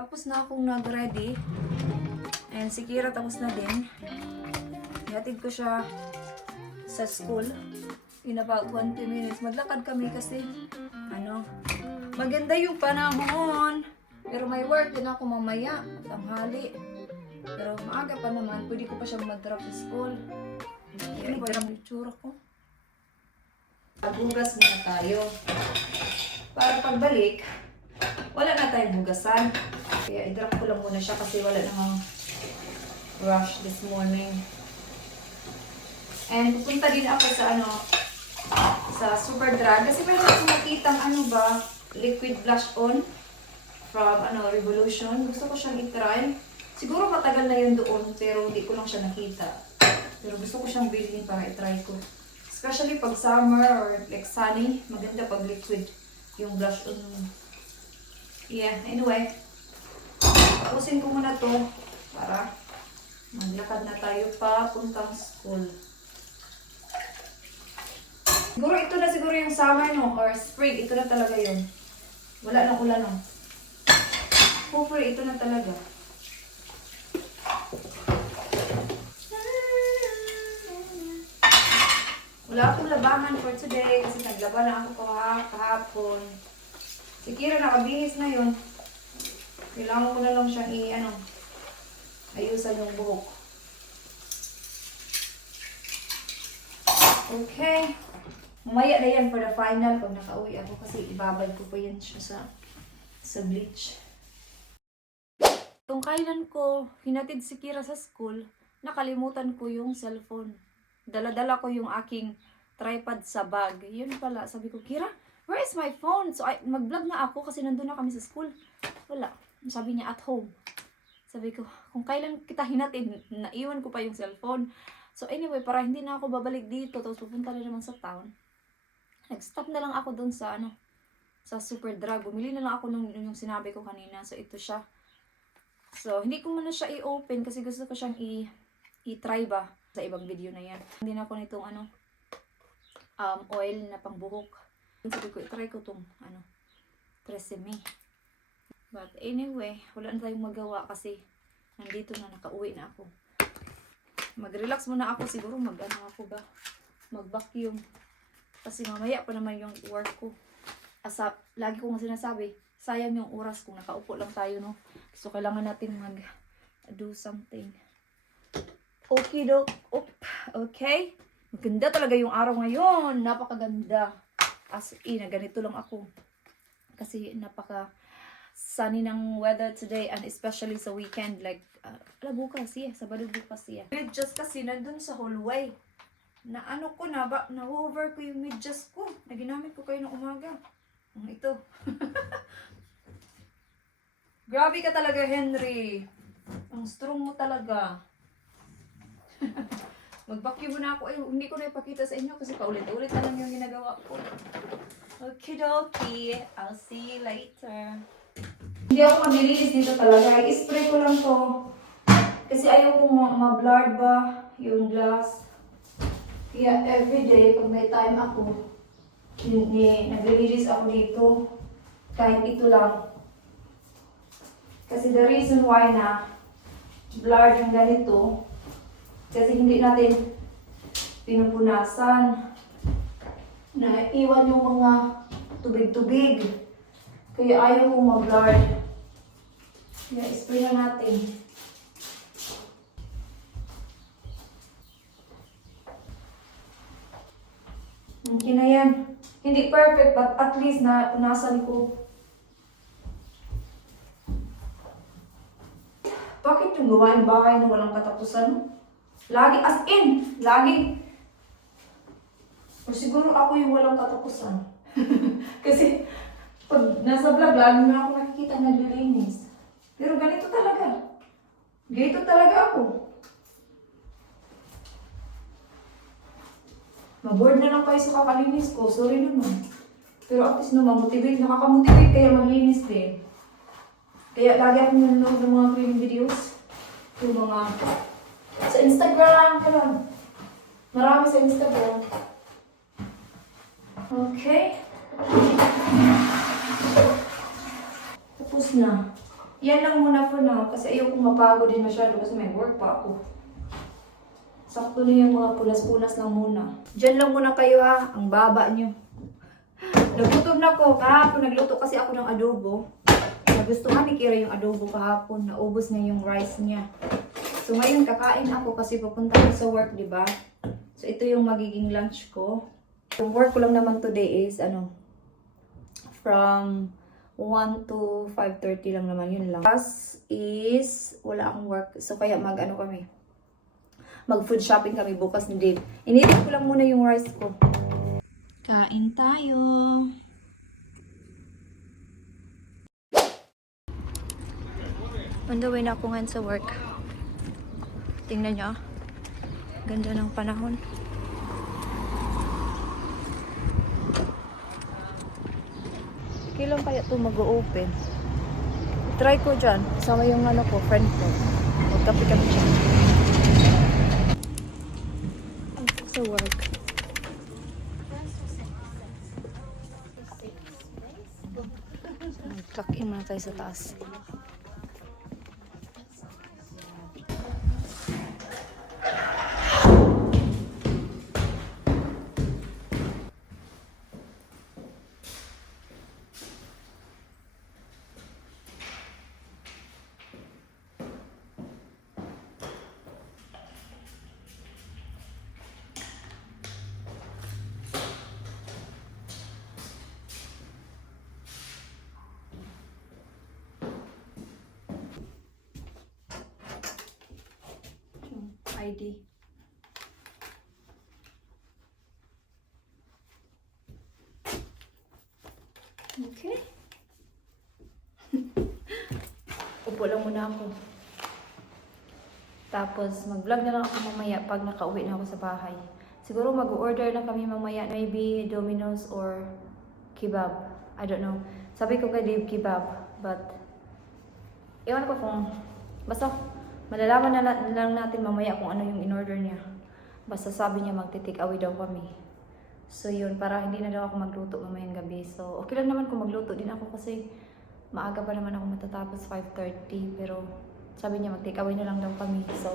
Tapos na akong nag-ready. And si Kira tapos na din. Ihatid ko siya sa school. In about 20 minutes. Maglakad kami kasi maganda yung panahon. Pero may work din ako mamaya. Tanghali. Pero maaga pa naman. Pwede ko pa siyang mag-drop sa school. Kaya i-drop yung tsura ko. Maghugas muna tayo. Para pagbalik, wala na tayong hugasan. Kaya i-drop ko lang muna siya kasi wala namang rush this morning. And pupunta din ako sa Superdrug kasi meron akong nakitang liquid blush on from Revolution. Gusto ko siyang i-try. Siguro matagal na yun doon pero hindi ko lang siya nakita. Pero gusto ko siyang bilhin para i-try ko. Especially pag summer or like sunny, maganda pag liquid yung blush on. Yeah, anyway. Tapusin ko muna to para maglakad na tayo pa puntang school. Siguro ito na siguro yung summer or spring. Ito na talaga yun. Wala nang ulan Hopefully ito na talaga. Wala akong labahan for today kasi naglaba na ako kahapon. Si Kira nakabihis na yun. Kailangan ko na lang siyang ayusan yung buhok. Okay. Mamaya na yan for the final pag nakauwi ako kasi ibabad ko pa yan siya sa bleach. Kung kailan ko hinatid si Kira sa school, nakalimutan ko yung cellphone. Dala-dala ko yung aking tripod sa bag. Yun pala, sabi ko, Kira, where is my phone? So, mag-vlog na ako kasi nandun na kami sa school. Wala. Sabi niya, at home. Sabi ko, kung kailan kita hinatid, naiwan ko pa yung cellphone. So, anyway, para hindi na ako babalik dito, tapos pupunta na naman sa town, nag-stop na lang ako dun sa, sa Superdrug. Bumili na lang ako yung sinabi ko kanina. So, ito siya. So, hindi ko muna siya i-open kasi gusto ko siyang i-try ba sa ibang video na yan. Hindi na ako nitong oil na pangbuhok. Sabi ko, i-try ko itong Tresemme. But anyway, wala na tayong magawa kasi nandito na, nakauwi na ako. Mag-relax muna ako siguro, mag-vacuum. Kasi mamaya pa naman yung work ko. Lagi ko nga sinasabi, sayang yung oras kung nakaupo lang tayo, no? So, kailangan natin do something. Okay, okay. Maganda talaga yung araw ngayon. Napakaganda. As in, ganito lang ako. Kasi napaka-sunny ng weather today and especially sa weekend. Like, bukas siya. Sabado bukas siya. Medyas kasi nandun sa hallway. Na-over ko yung medyas ko. Na ginamit ko kayo ng umaga. Ito. Grabe ka talaga, Henry. Ang strong mo talaga. Mag-vacuum muna ako. Hindi ko na ipakita sa inyo kasi paulit-ulit na lang yung ginagawa ko. Okidoki. I'll see you later. Hindi ako mag-release dito talaga. I-spray ko lang to. Kasi ayaw ko ma-blurred ba yung glass. Kaya everyday, pag may time ako, nag-release ako dito. Kahit ito lang. Kasi the reason why na blurred yung ganito, kasi hindi natin pinupunasan. Naiwan yung mga tubig-tubig. Kaya ayaw kong ma-blurred. Kaya spray na natin. Okay na yan. Hindi perfect but at least na punasan ko. Bakit yung gawain bahay na walang katapusan? Lagi, as in, lagi. O siguro ako yung walang katapusan. Kasi, pag nasa vlog, lagi na ako nakikita naglilinis. Pero ganito talaga. Ganito talaga ako. Maboard na lang kayo sa kakalinis ko. Sorry naman. Pero at least mamotivate. Nakakamotivate kaya maglinis din. Kaya lagi ako nanonood ng mga cleaning videos. Yung mga sa Instagram ka lang. Marami sa Instagram. Okay. Tapos na. Yan lang muna for now kasi ayoko mapagod din masyado kasi may work pa ako. Sakto na yung mga punas-punas lang muna. Diyan lang muna kayo ha, ang baba nyo. Nagutom na ko kahapon, nagluto kasi ako ng adobo. Nagustuhan ni Kira yung adobo kahapon, naubos na yung rice niya. So ngayon kakain ako kasi pupunta ako sa work, di ba? So ito yung magiging lunch ko. Yung work ko lang naman today is from 1 to 5:30 lang naman, yun lang. Plus is wala akong work. So kaya mag-food shopping kami bukas ni Dave. Inilip ko lang muna yung rice ko. Kain tayo. On the way na ako ngayon sa work. Tingnan nyo. Ganda ng panahon. Kailan kaya ito mag-open? Try ko dyan. Kasama yung friend ko. Magkape kami dyan. Sa work. Mag-clock in muna tayo sa taas. ID. Okay. Upo lang muna ako. Tapos mag-vlog na lang ako mamaya pag nakauwi na ako sa bahay. Siguro mag-order lang kami mamaya, maybe Domino's or kebab. I don't know. Sabi ko kay Dave kebab, but ewan ko kung basta malalaman na lang natin mamaya kung ano yung in-order niya. Basta sabi niya magti-take away daw kami. So yun, para hindi na daw ako magluto mamayang gabi. So okay lang naman kung magluto din ako kasi maaga pa naman ako matatapos 5:30. Pero sabi niya mag-take away na lang daw kami. So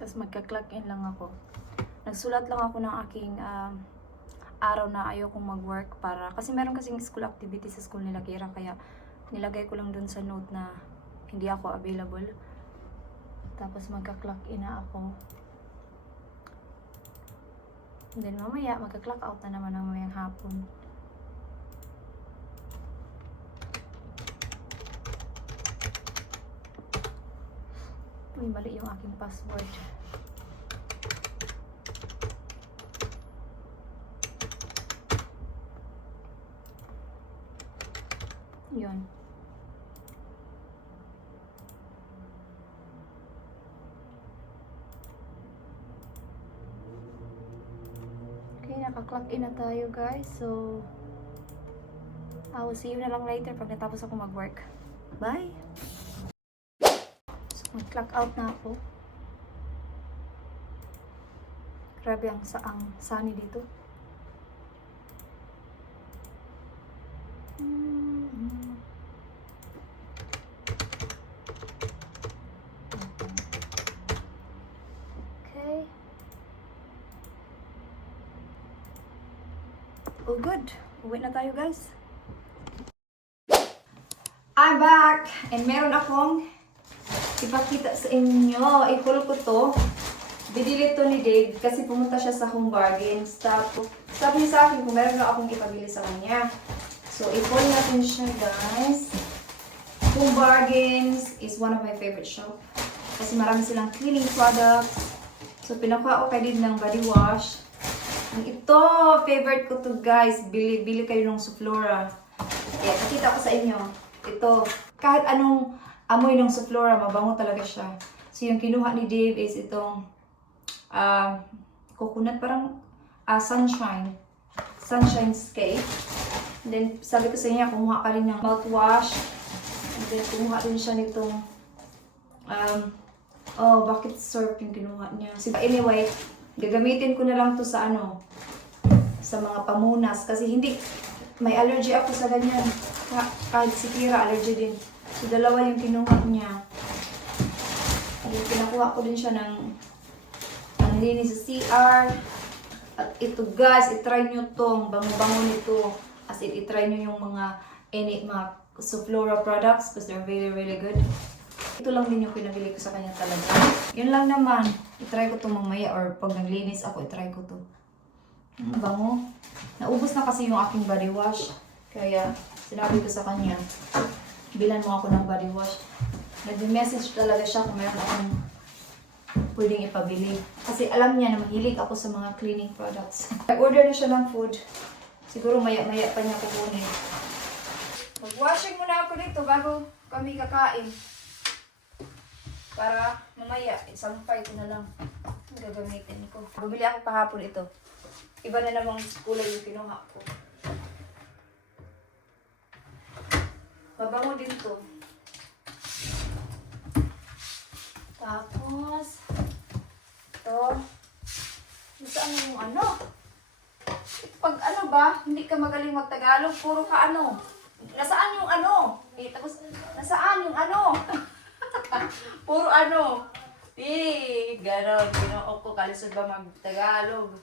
tapos magka-clock in lang ako. Nagsulat lang ako ng aking araw na ayokong mag-work para kasi meron kasing school activity sa school nila Kira, kaya nilagay ko lang dun sa note na hindi ako available. Tapos magka-clock in na ako. And then mamaya magka-clock out na naman ng mamayang hapon. Uy, mali yung aking password. Yun. Okay, naka-clock in na tayo guys. So, I will see you na lang later pag natapos ako mag-work. Bye! Mag-clock out na ako. Grabe ang sunny dito. Okay. Oh good. Uwi na tayo guys. I'm back! And meron akong ipakita sa inyo. I-haul ko to. Binili to ni Dave kasi pumunta siya sa Home Bargains. Tapos, sabi niya sa akin kung meron na akong ipabili sa kanya. So, i-haul natin siya guys. Home Bargains is one of my favorite shop. Kasi marami silang cleaning products. So, pinakuha ko kay Dave ng body wash. Ito, favorite ko to guys. Bili kayo ng Suflora. Kaya, pakita ko sa inyo. Ito, kahit anong amoy ng Suflora, mabango talaga siya. So yung kinuha ni Dave is itong coconut, parang sunshine scape. And then sabi ko sa niya, kumuha ka rin ng mouthwash. And then kumuha din siya nitong bucket soap yung kinuha niya. So, anyway, gagamitin ko na lang to sa sa mga pamunas kasi may allergy ako sa ganyan. Kahit si Kira, allergy din. So, dalawa yung kinuha niya. And then, pinakuha ko din siya ng panlinis sa CR. At ito guys, itry nyo tong bango-bango nito. As in, itry nyo yung mga Suflora products because they're very, really good. Ito lang din yung pinabili ko sa kanya talaga. Yun lang naman. Itry ko to mamaya or pag naglinis ako, itry ko to. Bango. Naubos na kasi yung aking body wash. Kaya sinabi ko sa kanya, bilan mo ako ng body wash. Nag-message talaga siya kung meron akong pwedeng ipabili. Kasi alam niya na mahilig ako sa mga cleaning products. Nag-order na siya ng food. Siguro maya-maya pa niya kukunin. Mag-washing muna ako dito bago kami kakain. Para mamaya, sampay ko na lang. Gagamitin ko. Bumili ako kahapon ito. Iba na namang kulay yung kinuha ko. Mabango din to. Tapos, ito. Saan yung Pag ba, hindi ka magaling magtagalog, puro ka Nasaan yung tapos, nasaan yung puro ganon. Kinuok ko, kalisod ba mag-Tagalog?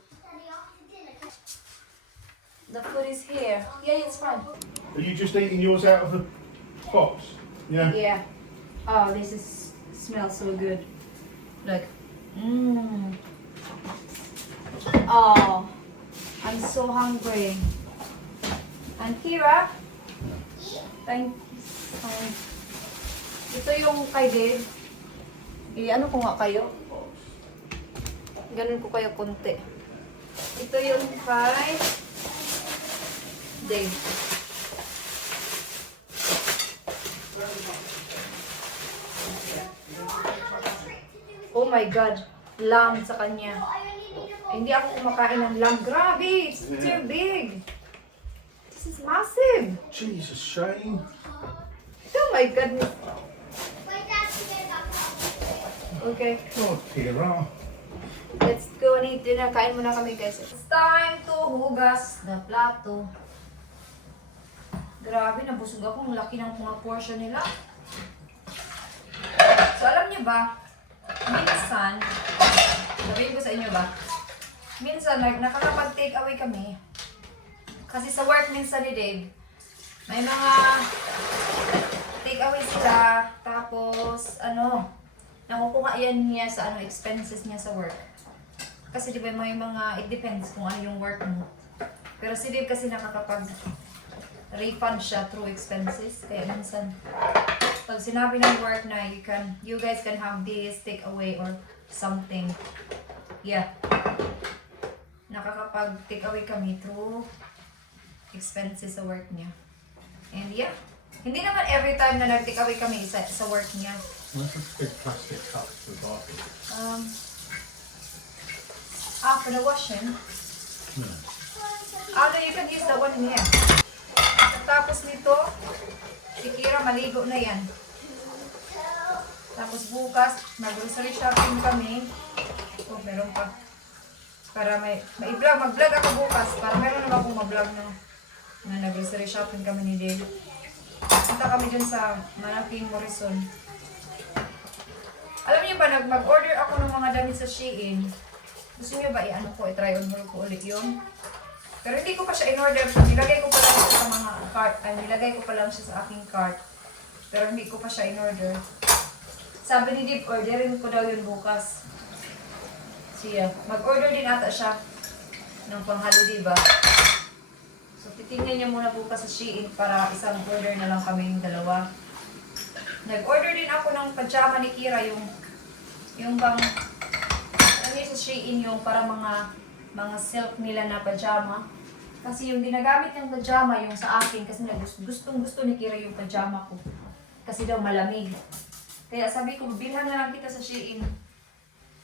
The food is here. Yeah, it's fine. Are you just eating yours out of the box? Yeah. Yeah. Oh, this smells so good. Look. Oh, I'm so hungry. And Kira, thanks. Ito yung kay Dave. Ko nga kayo. Ganun ko kayo konti. Ito yung kay Dave. Oh my God. Lamb sa kanya. Hindi ako kumakain ng lamb. Grabe! It's too big. This is massive. Jesus, Shane. Oh my goodness. Okay. God, Kira. Let's go and eat dinner. Kain muna kami guys. It's time to hugas na plato. Grabe, nabusog ako. Ang laki ng mga portion nila. So alam niyo ba, minsan, sabihin ko sa inyo ba, minsan nakakapag-take away kami. Kasi sa work minsan ni Dave, may mga take away sila. Tapos, nakukuha yan niya sa expenses niya sa work. Kasi di ba may mga, it depends kung ano yung work mo. Pero si Dave kasi nakakapag-refund siya through expenses. Kaya minsan, pag sinabi ng work na you guys can have this take away or something. Yeah. Nakakapag-take away kami through expenses sa work niya. And yeah. Hindi naman every time na nag-take away kami sa work niya. What's a big plastic cup for the bathroom? For the washing? No. No, you can use the one here. Tapos nito, si Kira maligo na yan. Tapos bukas, mag-grocery shopping kami. Oh, meron pa. Para mag-vlog ako bukas. Para meron naman akong mag-vlog na nag-grocery shopping kami ni Dave. Punta kami dyan sa malaking Morrison. Alam niyo ba, mag-order ako ng mga damit sa Shein. Gusto niyo ba i-try on haul ko ulit yun? Pero hindi ko pa siya in-order. Nilagay ko pa lang siya sa mga cart. Nilagay ko pa lang siya sa aking cart. Pero hindi ko pa siya in-order. Sabi ni Dave, orderin ko daw yun bukas. Siya. Mag-order din ata siya ng pang-holiday ba? So, titingnan niya muna bukas sa Shein para isang order na lang kami yung dalawa. Nag-order din ako ng pajama ni Kira, yung bang, sa Shein yung para mga silk nila na pajama. Kasi yung ginagamit ng pajama yung sa akin kasi gustong gusto ni Kira yung pajama ko. Kasi daw malamig. Kaya sabi ko, bilhan na lang kita sa Shein.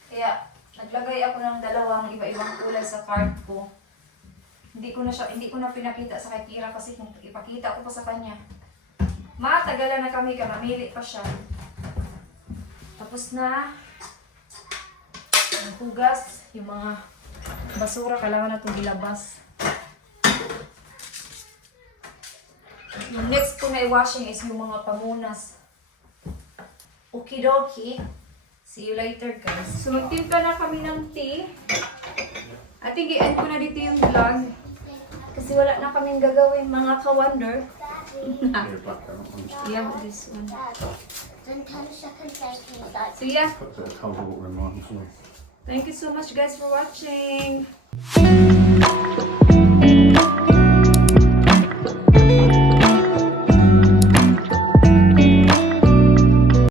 Kaya naglagay ako ng dalawang iba-ibang kulay sa cart ko. Hindi ko na pinakita sa kay Kira kasi kung ipakita ko pa sa kanya. Matagalan na kami, namili pa siya. Tapos na ang hugas, yung mga basura kailangan na itong ilabas. Yung next ko na i-washing is yung mga pamunas. Okidoki. See you later, guys. So, magtimpla na kami ng tea. I think i-end ko na dito yung vlog. Kasi wala na kaming gagawin, mga ka-wonder. Yeah, black, I don't understand. Yeah, this one. Then 10 seconds later, like So, yeah. Put a bit of cold water in mine as well. Thank you so much, guys, for watching.